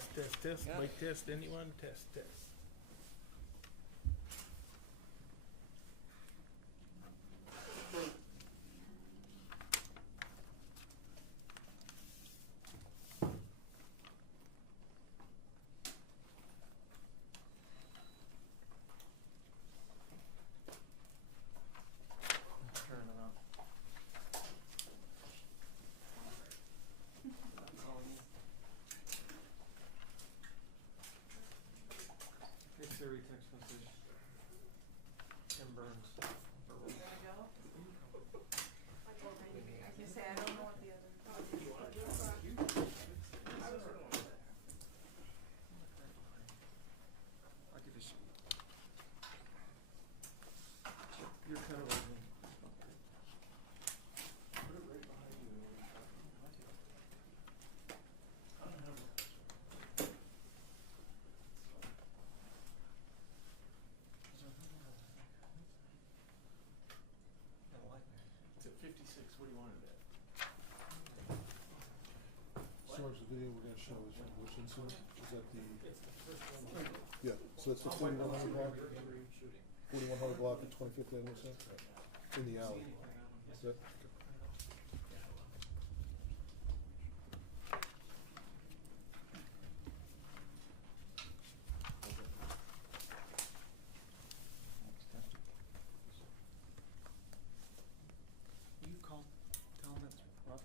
Test. Yeah. Mic test. Anyone? Test. Turn it on. That's all I need. Hey Siri, text message. Tim Burns. You gotta go? I can say I don't know what the other. I'll give you some. You're kind of like me. Put it right behind you. I don't have it. It's at 56. What do you want it at? So much of the video we're going to show is which incident? Is that the... It's the first one. Yeah, so it's the 4100 block, 4100 block at 25th Avenue, sir? In the alley. Is that... Okay. You call, tell him it's Rob.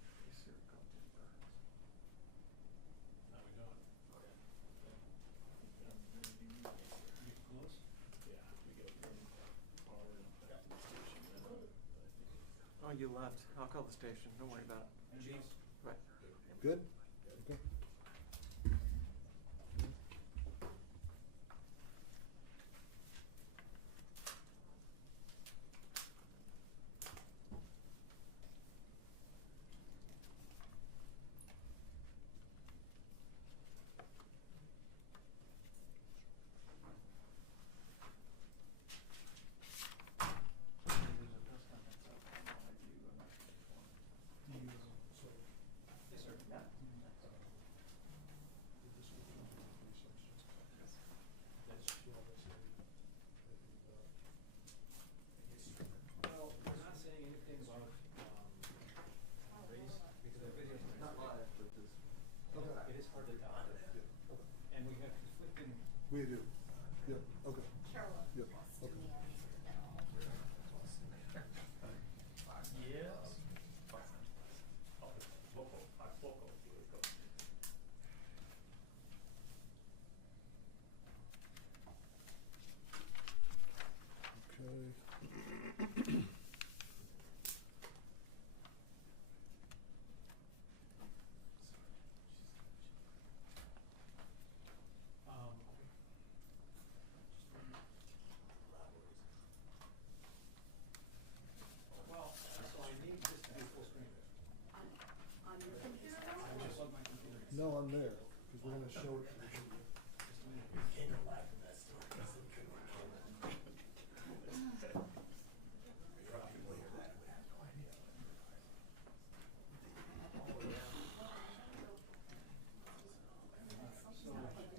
Hey Siri, call Tim Burns. Now we got it. You get close? Yeah, we get power back to the station. Oh, you left. I'll call the station. Don't worry about it. Chief? Right. Good? Okay. Yes, sir. Yeah. Well, we're not saying anything about race because the video is Not live, but this. it is hard to tell. And we have conflicting. We do. Yeah, okay. Charlotte. Yeah, okay. Yes. Okay. Well, so I need this to be full screen. On your computer? I just love my computer. No, I'm there, because we're going to show it to the video. Just a minute.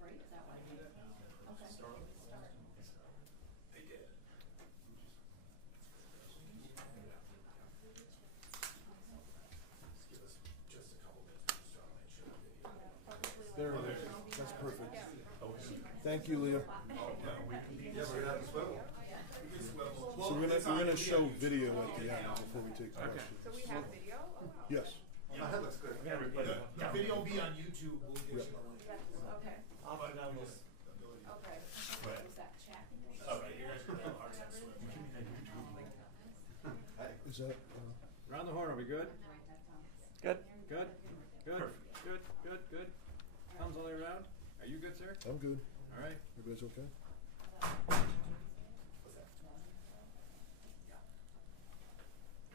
Right, is that what I did? Okay. They did. Give us just a couple minutes to start my show video. There it is. That's perfect. Thank you, Leah. Yeah, we're gonna have to swivel. So we're gonna show video at the end before we take Okay. questions. So we have video? Oh, wow. Yes. Yeah, that looks good. The video will be on YouTube, we'll get you Yeah. the link. Okay, I'll put down this. okay. Was that chat? Okay, you guys are gonna have a hard time swimming. Is that, Round the horn, are we good? Right, that Good, sounds. good, good, good, good, good. Thumbs all the way around. Are you good, sir? I'm good. All right. Everybody's okay?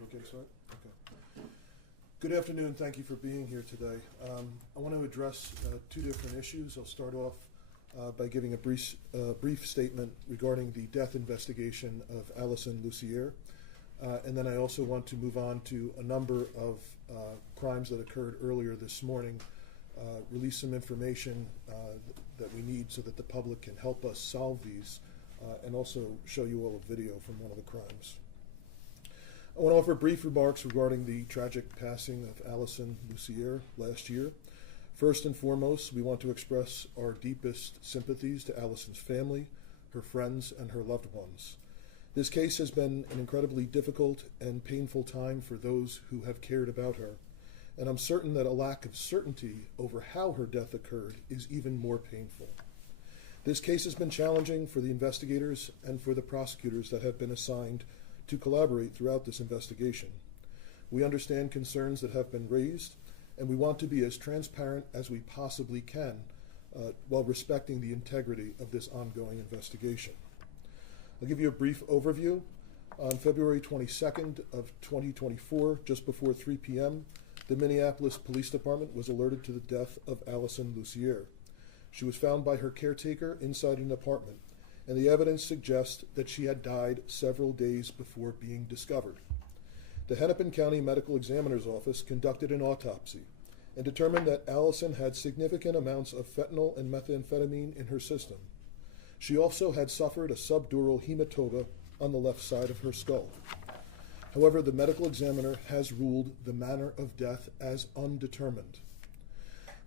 Okay, start? Okay. Good afternoon. Thank you for being here today. I want to address two different issues. I'll start off by giving a brief statement regarding the death investigation of Allison Lucier. And then I also want to move on to a number of crimes that occurred earlier this morning, release some information that we need so that the public can help us solve these, and also show you all a video from one of the crimes. I want to offer brief remarks regarding the tragic passing of Allison Lucier last year. First and foremost, we want to express our deepest sympathies to Allison's family, her friends, and her loved ones. This case has been an incredibly difficult and painful time for those who have cared about her, and I'm certain that a lack of certainty over how her death occurred is even more painful. This case has been challenging for the investigators and for the prosecutors that have been assigned to collaborate throughout this investigation. We understand concerns that have been raised, and we want to be as transparent as we possibly can while respecting the integrity of this ongoing investigation. I'll give you a brief overview. On February 22nd of 2024, just before 3 p.m., the Minneapolis Police Department was alerted to the death of Allison Lucier. She was found by her caretaker inside an apartment, and the evidence suggests that she had died several days before being discovered. The Hennepin County Medical Examiner's Office conducted an autopsy and determined that Allison had significant amounts of fentanyl and methamphetamine in her system. She also had suffered a subdural hematoma on the left side of her skull. However, the medical examiner has ruled the manner of death as undetermined.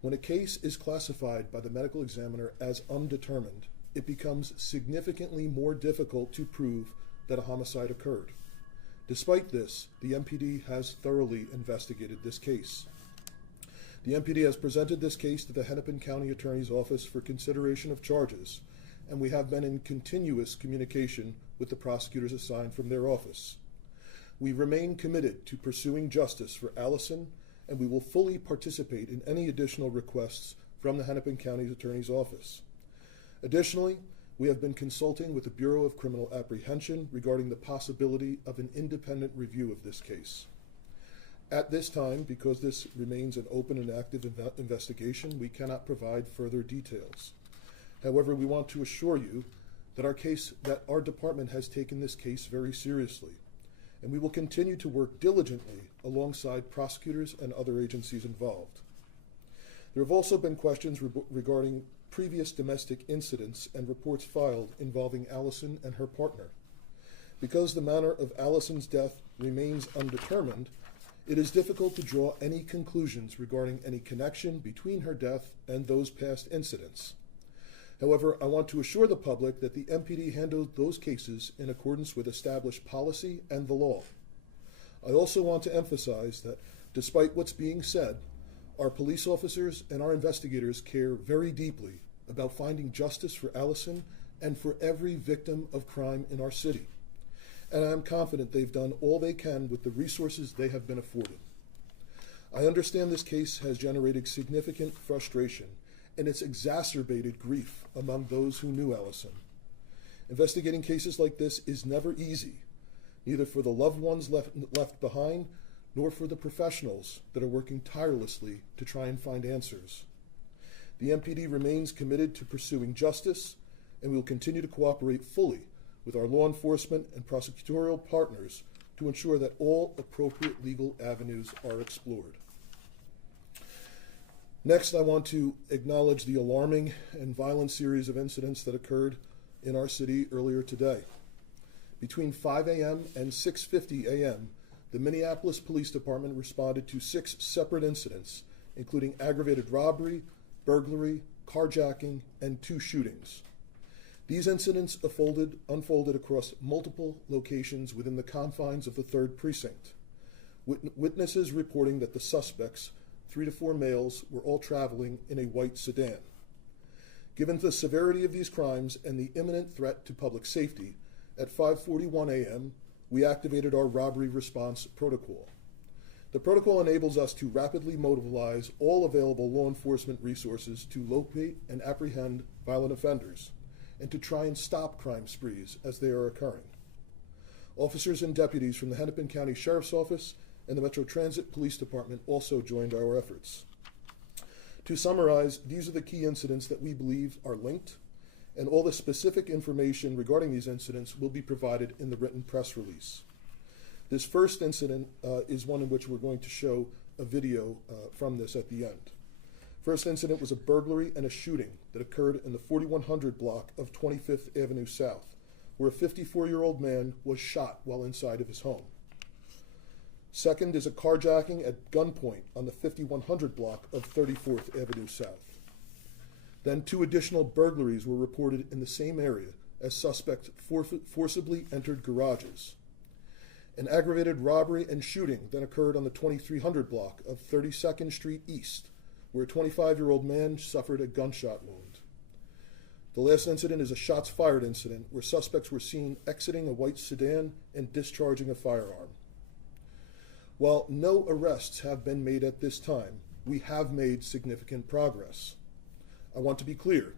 When a case is classified by the medical examiner as undetermined, it becomes significantly more difficult to prove that a homicide occurred. Despite this, the MPD has thoroughly investigated this case. The MPD has presented this case to the Hennepin County Attorney's Office for consideration of charges, and we have been in continuous communication with the prosecutors assigned from their office. We remain committed to pursuing justice for Allison, and we will fully participate in any additional requests from the Hennepin County Attorney's Office. Additionally, we have been consulting with the Bureau of Criminal Apprehension regarding the possibility of an independent review of this case. At this time, because this remains an open and active investigation, we cannot provide further details. However, we want to assure you that our department has taken this case very seriously, and we will continue to work diligently alongside prosecutors and other agencies involved. There have also been questions regarding previous domestic incidents and reports filed involving Allison and her partner. Because the manner of Allison's death remains undetermined, it is difficult to draw any conclusions regarding any connection between her death and those past incidents. However, I want to assure the public that the MPD handled those cases in accordance with established policy and the law. I also want to emphasize that despite what's being said, our police officers and our investigators care very deeply about finding justice for Allison and for every victim of crime in our city. And I am confident they've done all they can with the resources they have been afforded. I understand this case has generated significant frustration, and it's exacerbated grief among those who knew Allison. Investigating cases like this is never easy, neither for the loved ones left behind, nor for the professionals that are working tirelessly to try and find answers. The MPD remains committed to pursuing justice, and we will continue to cooperate fully with our law enforcement and prosecutorial partners to ensure that all appropriate legal avenues are explored. Next, I want to acknowledge the alarming and violent series of incidents that occurred in our city earlier today. Between 5 a.m. and 6:50 a.m., the Minneapolis Police Department responded to 6 separate incidents, including aggravated robbery, burglary, carjacking, and 2 shootings. These incidents unfolded across multiple locations within the confines of the 3rd Precinct. Witnesses reporting that the suspects, 3 to 4 males, were all traveling in a white sedan. Given the severity of these crimes and the imminent threat to public safety, at 5:41 a.m., we activated our robbery response protocol. The protocol enables us to rapidly mobilize all available law enforcement resources to locate and apprehend violent offenders and to try and stop crime sprees as they are occurring. Officers and deputies from the Hennepin County Sheriff's Office and the Metro Transit Police Department also joined our efforts. To summarize, these are the key incidents that we believe are linked, and all the specific information regarding these incidents will be provided in the written press release. This first incident is one in which we're going to show a video from this at the end. First incident was a burglary and a shooting that occurred in the 4100 block of 25th Avenue South, where a 54-year-old man was shot while inside of his home. Second is a carjacking at gunpoint on the 5100 block of 34th Avenue South. Then 2 additional burglaries were reported in the same area as suspects forcibly entered garages. An aggravated robbery and shooting then occurred on the 2300 block of 32nd Street East, where a 25-year-old man suffered a gunshot wound. The last incident is a shots fired incident where suspects were seen exiting a white sedan and discharging a firearm. While no arrests have been made at this time, we have made significant progress. I want to be clear,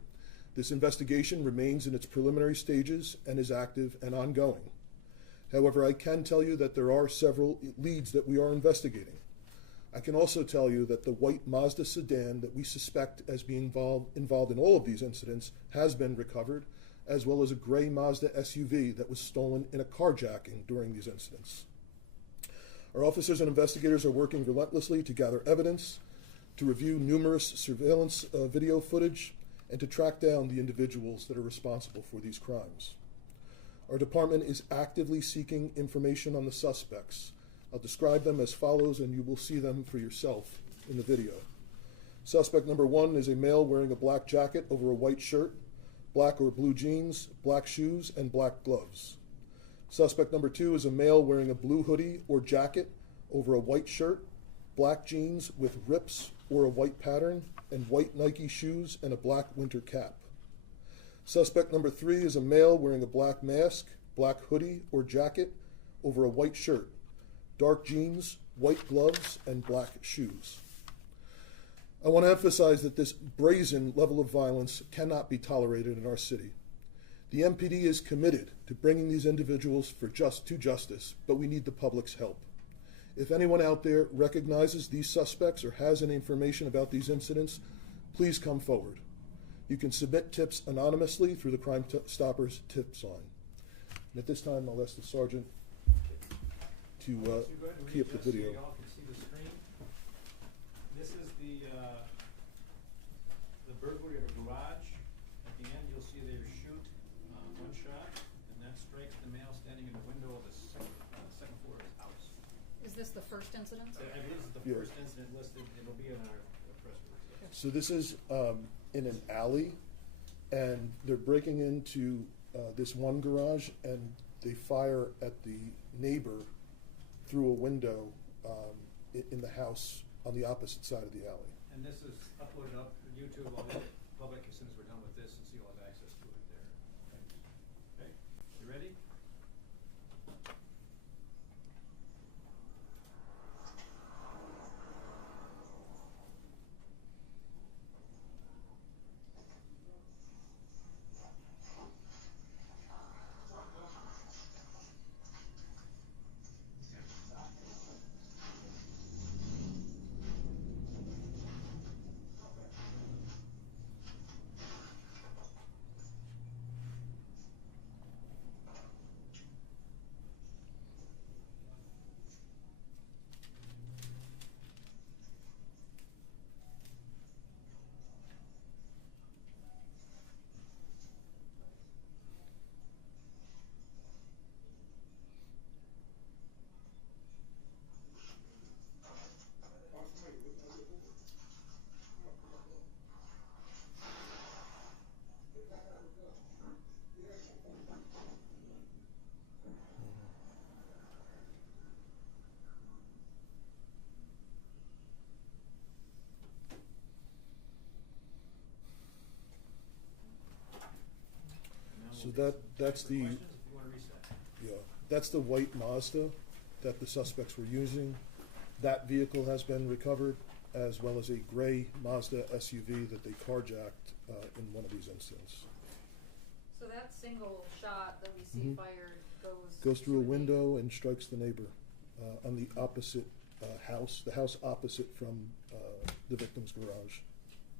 this investigation remains in its preliminary stages and is active and ongoing. However, I can tell you that there are several leads that we are investigating. I can also tell you that the white Mazda sedan that we suspect as being involved in all of these incidents has been recovered, as well as a gray Mazda SUV that was stolen in a carjacking during these incidents. Our officers and investigators are working relentlessly to gather evidence, to review numerous surveillance video footage, and to track down the individuals that are responsible for these crimes. Our department is actively seeking information on the suspects. I'll describe them as follows, and you will see them for yourself in the video. Suspect number 1 is a male wearing a black jacket over a white shirt, black or blue jeans, black shoes, and black gloves. Suspect number 2 is a male wearing a blue hoodie or jacket over a white shirt, black jeans with rips or a white pattern, and white Nike shoes and a black winter cap. Suspect number 3 is a male wearing a black mask, black hoodie or jacket over a white shirt, dark jeans, white gloves, and black shoes. I want to emphasize that this brazen level of violence cannot be tolerated in our city. The MPD is committed to bringing these individuals to justice, but we need the public's help. If anyone out there recognizes these suspects or has any information about these incidents, please come forward. You can submit tips anonymously through the Crime Stoppers tips line. And at this time, I'll ask the sergeant to key up the video. So y'all can see the screen. This is the burglary of a garage. At the end, you'll see they shoot one shot, and that strikes the male standing in the window of the second floor of his house. Is this the first incident? I believe this is the first incident listed. It'll be in our press release. So this is in an alley, and they're breaking into this one garage, and they fire at the neighbor through a window in the house on the opposite side of the alley. And this is uploaded up to YouTube. I'll let the public, as soon as we're done with this, and so you'll have access to it there. Okay, you ready? So that's the, Questions? If you want to reset. yeah, That's the white Mazda that the suspects were using. That vehicle has been recovered, as well as a gray Mazda SUV that they carjacked in one of these incidents. So that single shot that we see Mhm. fired Goes through a to the window and strikes the neighbor on the opposite house, the house opposite from the victim's garage.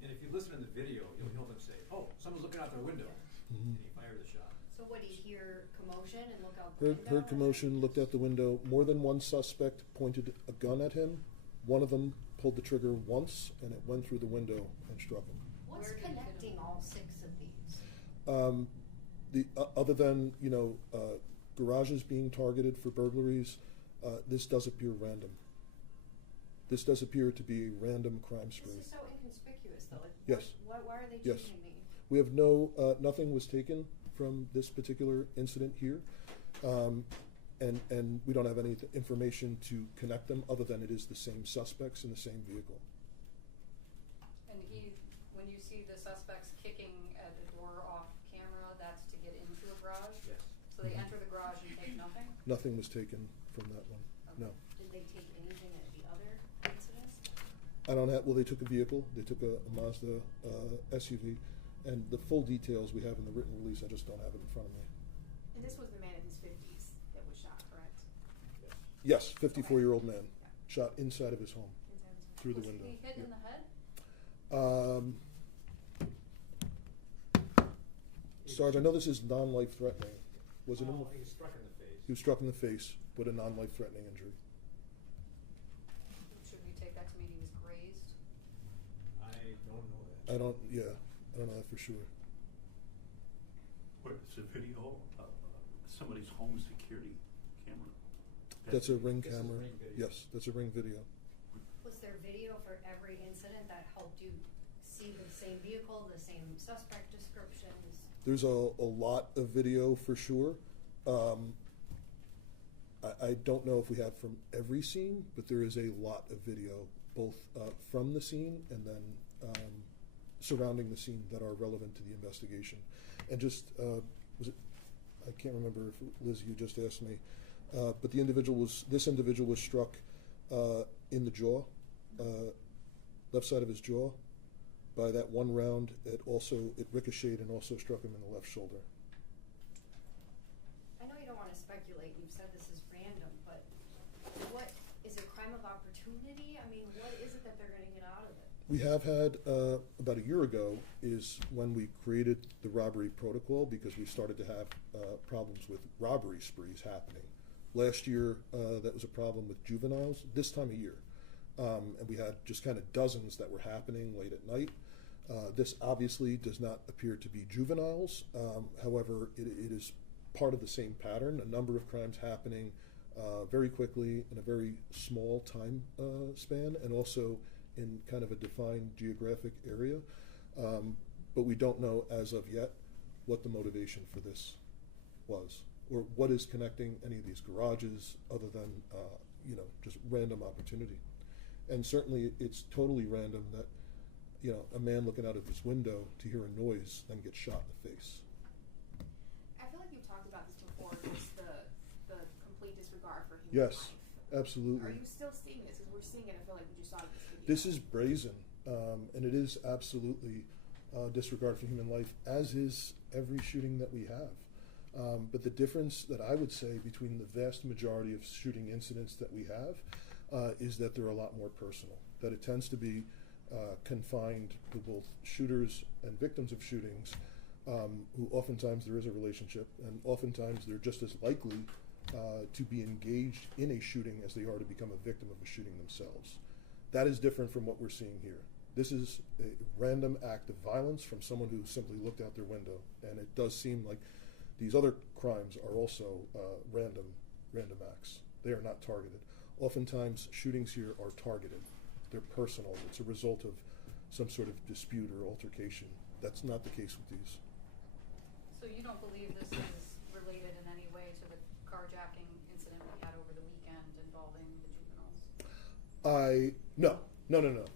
And if you listen to the video, you'll hear them say, "Oh, someone's looking out their window," and he fired the shot. So what, did he hear commotion and look out the window? Heard commotion, looked out the window. More than one suspect pointed a gun at him. One of them pulled the trigger once, and it went through the window and struck him. What's Where did he hit him? connecting all 6 of these? Other than garages being targeted for burglaries, this does appear random. This does appear to be a random crime spree. This is so inconspicuous, though. Like, Yes. Why are they Yes. choosing these? We have nothing was taken from this particular incident here, and we don't have any information to connect them other than it is the same suspects in the same vehicle. And when you see the suspects kicking at a door off camera, that's to get into a garage? Yes. So they enter the garage and take nothing? Nothing was taken from that one. No. Did they take anything at the other incidents? I don't have, well, they took a vehicle, they took a Mazda SUV, and the full details we have in the written release, I just don't have it in front of me. And this was the man in his 50s that was shot, correct? Yes, 54-year-old man, shot inside of his home, Inside his home. through the Was window. he hit in Yep. the head? Sarge, I know this is non-life threatening. Was it in the, He was struck in the face. he was struck in the face with a non-life threatening injury. Should we take that to mean he was grazed? I don't know that. I don't know that for sure. Where is the video of somebody's home security camera? That's a ring This is camera. ring video. Yes, that's a ring video. Was there video for every incident that helped you see the same vehicle, the same suspect descriptions? There's a lot of video for sure. I don't know if we have from every scene, but there is a lot of video, both from the scene and then surrounding the scene that are relevant to the investigation. And just, was it, I can't remember if Liz, you just asked me, but this individual was struck in the jaw, left side of his jaw. By that one round, it ricocheted and also struck him in the left shoulder. I know you don't want to speculate, you've said this is random, but what, is it crime of opportunity? I mean, what is it that they're going to get out of it? We have had, about a year ago, is when we created the robbery protocol because we started to have problems with robbery sprees happening. Last year, that was a problem with juveniles, this time of year. And we had just kind of dozens that were happening late at night. This obviously does not appear to be juveniles. However, it is part of the same pattern, a number of crimes happening very quickly in a very small time span and also in kind of a defined geographic area. But we don't know as of yet what the motivation for this was or what is connecting any of these garages other than just random opportunity. And certainly it's totally random that a man looking out of his window to hear a noise then gets shot in the face. I feel like you've talked about this before, just the complete disregard for human Yes, life. absolutely. Are you still seeing this? Because we're seeing it, I feel like we just saw this video. This is brazen, and it is absolutely disregard for human life, as is every shooting that we have. But the difference that I would say between the vast majority of shooting incidents that we have is that they're a lot more personal, that it tends to be confined to both shooters and victims of shootings, who oftentimes there is a relationship, and oftentimes they're just as likely to be engaged in a shooting as they are to become a victim of a shooting themselves. That is different from what we're seeing here. This is a random act of violence from someone who simply looked out their window, and it does seem like these other crimes are also random acts. They are not targeted. Oftentimes, shootings here are targeted. They're personal. It's a result of some sort of dispute or altercation. That's not the case with these. So you don't believe this is related in any way to the carjacking incident we had over the weekend involving the juveniles? No,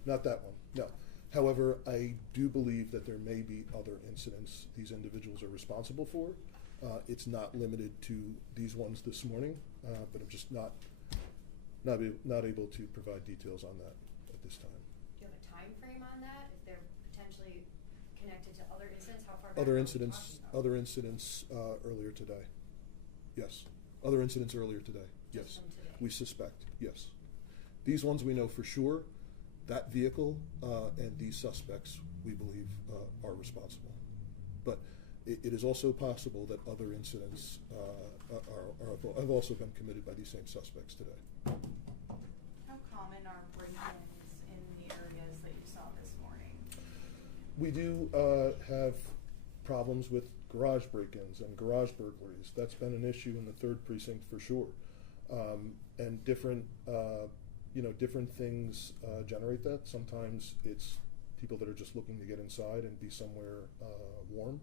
not that one, no. However, I do believe that there may be other incidents these individuals are responsible for. It's not limited to these ones this morning, but I'm just not able to provide details on that at this time. Do you have a time frame on that? If they're potentially connected to other incidents, how far back Other are we incidents, talking about? other incidents earlier today. Yes. Other incidents earlier today. Yes. Just from today? We suspect. Yes. These ones we know for sure. That vehicle and these suspects we believe are responsible. But it is also possible that other incidents have also been committed by these same suspects today. How common are break-ins in the areas that you saw this morning? We do have problems with garage break-ins and garage burglaries. That's been an issue in the 3rd precinct for sure. And different things generate that. Sometimes it's people that are just looking to get inside and be somewhere warm,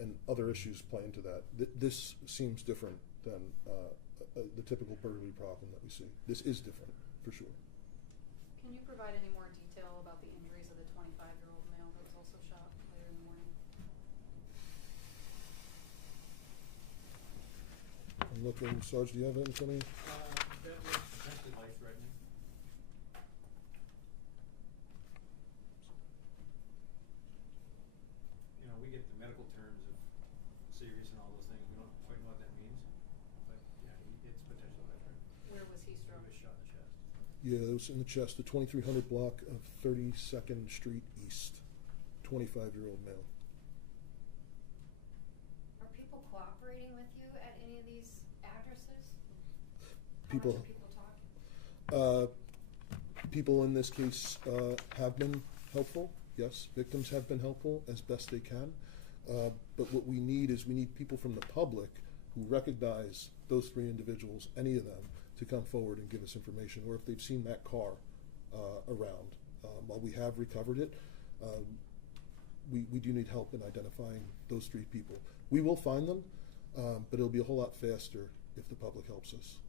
and other issues play into that. This seems different than the typical burglary problem that we see. This is different, for sure. Can you provide any more detail about the injuries of the 25-year-old male that was also shot later in the morning? I'm looking, Sarge, do you have it in front of you? That was potentially life-threatening. You know, we get the medical terms of serious and all those things. We don't quite know what that means. But yeah, it's potentially life-threatening. Where was he He struck? was shot in the chest. Yeah, it was in the chest, the 2300 block of 32nd Street East, 25-year-old male. Are people cooperating with you at any of these addresses? People- How much are people talking? People in this case have been helpful, yes. Victims have been helpful as best they can. But what we need is people from the public who recognize those 3 individuals, any of them, to come forward and give us information, or if they've seen that car around. While we have recovered it, we do need help in identifying those 3 people. We will find them, but it'll be a whole lot faster if the public helps us.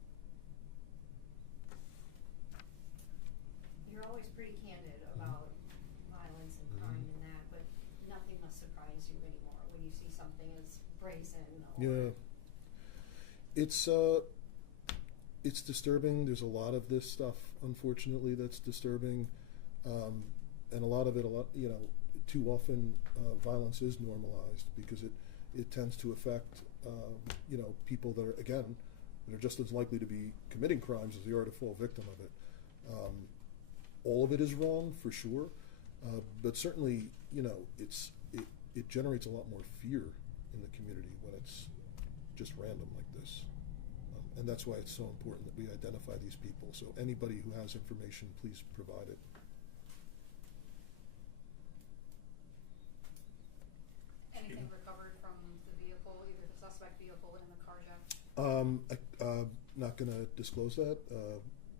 You're always pretty candid about violence and crime and that, but nothing must surprise you anymore when you see something as brazen or... Yeah. It's disturbing. There's a lot of this stuff, unfortunately, that's disturbing. And a lot of it, too often violence is normalized because it tends to affect, people that are, again, that are just as likely to be committing crimes as they are to fall victim of it. All of it is wrong, for sure, but certainly, it generates a lot more fear in the community when it's just random like this. And that's why it's so important that we identify these people. So anybody who has information, please provide it. Anything recovered from the vehicle, either the suspect vehicle and the carjack? I'm not going to disclose that,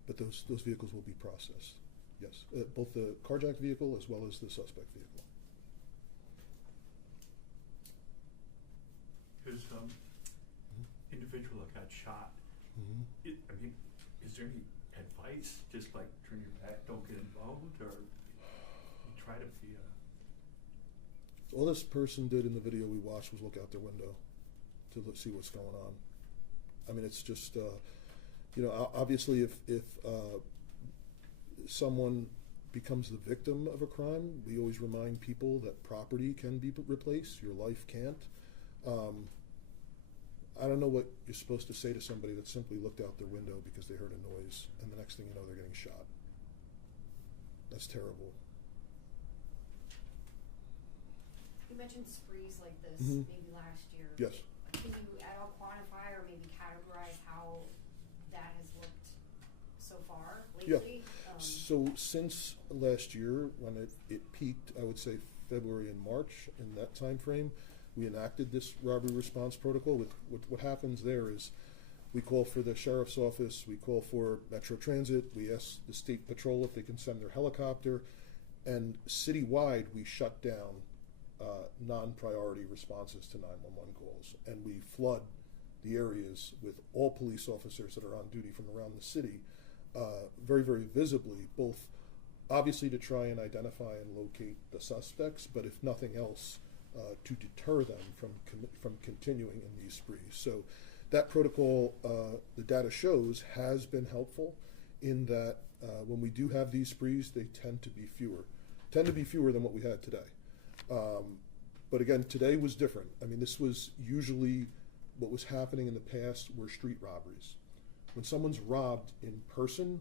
but those vehicles will be processed. Yes, both the carjacked vehicle as well as the suspect vehicle. There's individual that got shot. Mm-hmm. Is there any advice? Just like turn your back, don't get involved, or you try to be All this person did in the video we watched was look out their window to see what's going on. I mean, it's just, obviously if someone becomes the victim of a crime, we always remind people that property can be replaced, your life can't. I don't know what you're supposed to say to somebody that simply looked out their window because they heard a noise, and the next thing you know, they're getting shot. That's terrible. You mentioned sprees like this maybe last year. Yes. Can you at all quantify or maybe categorize how that has looked so far lately? So since last year, when it peaked, I would say February and March, in that time frame, we enacted this robbery response protocol. What happens there is we call for the sheriff's office, we call for Metro Transit, we ask the state patrol if they can send their helicopter, and citywide we shut down non-priority responses to 911 calls, and we flood the areas with all police officers that are on duty from around the city, very, very visibly, both obviously to try and identify and locate the suspects, but if nothing else, to deter them from continuing in these sprees. So that protocol, the data shows, has been helpful in that when we do have these sprees, they tend to be fewer than what we had today. But again, today was different. I mean, this was usually what was happening in the past were street robberies. When someone's robbed in person,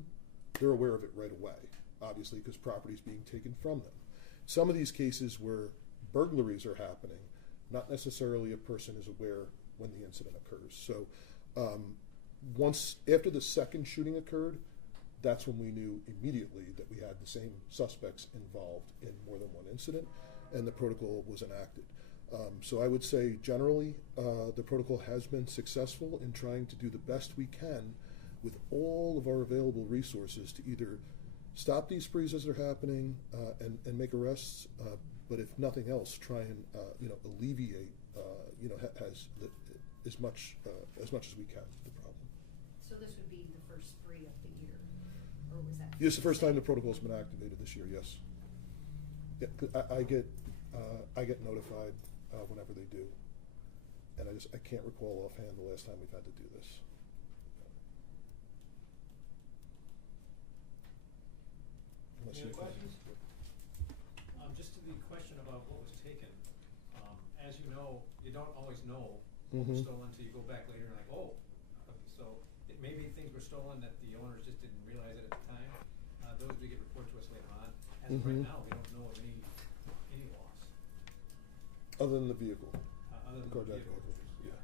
they're aware of it right away, obviously, because property is being taken from them. Some of these cases where burglaries are happening, not necessarily a person is aware when the incident occurs. So once after the second shooting occurred, that's when we knew immediately that we had the same suspects involved in more than one incident, and the protocol was enacted. So I would say generally the protocol has been successful in trying to do the best we can with all of our available resources to either stop these sprees as they're happening and make arrests, but if nothing else, try and alleviate as much as we can the problem. So this would be the first spree of the year, or was that? Yes, the first time the protocol's been activated this year. Yes. Yeah, 'cause I get notified whenever they do, and I can't recall offhand the last time we've had to do this. Any other questions? Just to the question about what was taken, as you know, you don't always know what was stolen until you go back later and like, oh, so maybe things were stolen that the owners just didn't realize it at the time. Those do get reported to us later on. As of right now, we don't know of any loss. Other than the vehicle. Other than the the carjacked vehicle. vehicles. Yeah.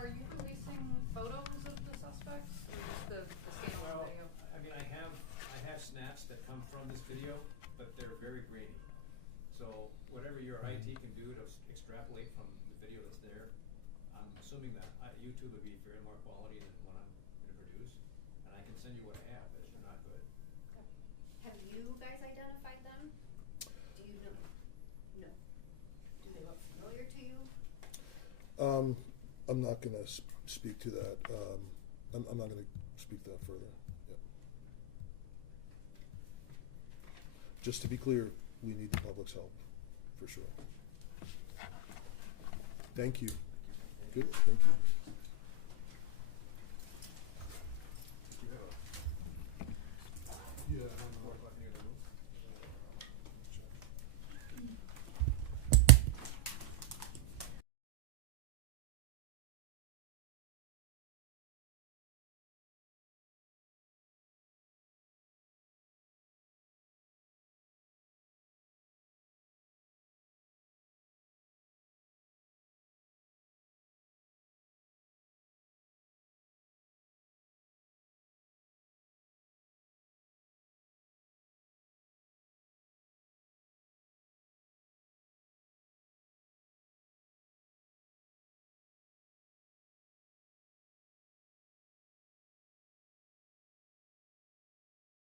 Are you releasing photos of the suspects, or just the standalone Well, video? I mean, I have snaps that come from this video, but they're very grainy. So whatever your IT can do to extrapolate from the video that's there, I'm assuming that YouTube would be fair more quality than what I'm going to produce, and I can send you what I have, but if they're not good. Have you guys identified them? Do you know? No. Do they look familiar to you? I'm not going to speak to that. I'm not going to speak to that further. Yeah. Just to be clear, we need the public's help, for sure. Thank you. Good, thank you.